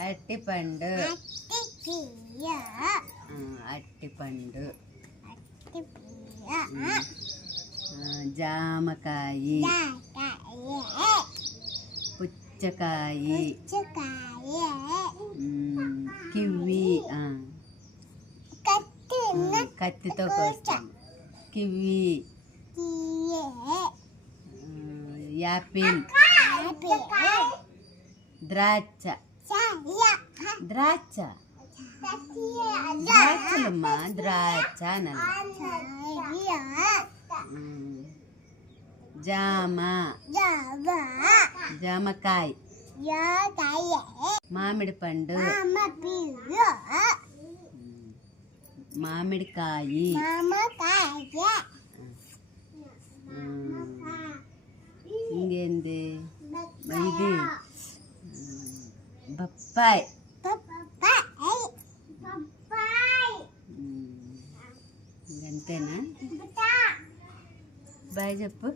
అట్టిపండు అట్టిపండు జామకాయి పుచ్చకాయి kiwi కత్తితో కోస్తాం kiwi Apple ద్రాక్ష ద్రాక్ష ద్రాక్షలమ్మా ద్రాక్ష జామ జామకాయ మామిడి పండు మామిడికాయి ఇంకేంది ఇది బొప్పాయి ఇంకంతేనా బాయ్ చెప్పు.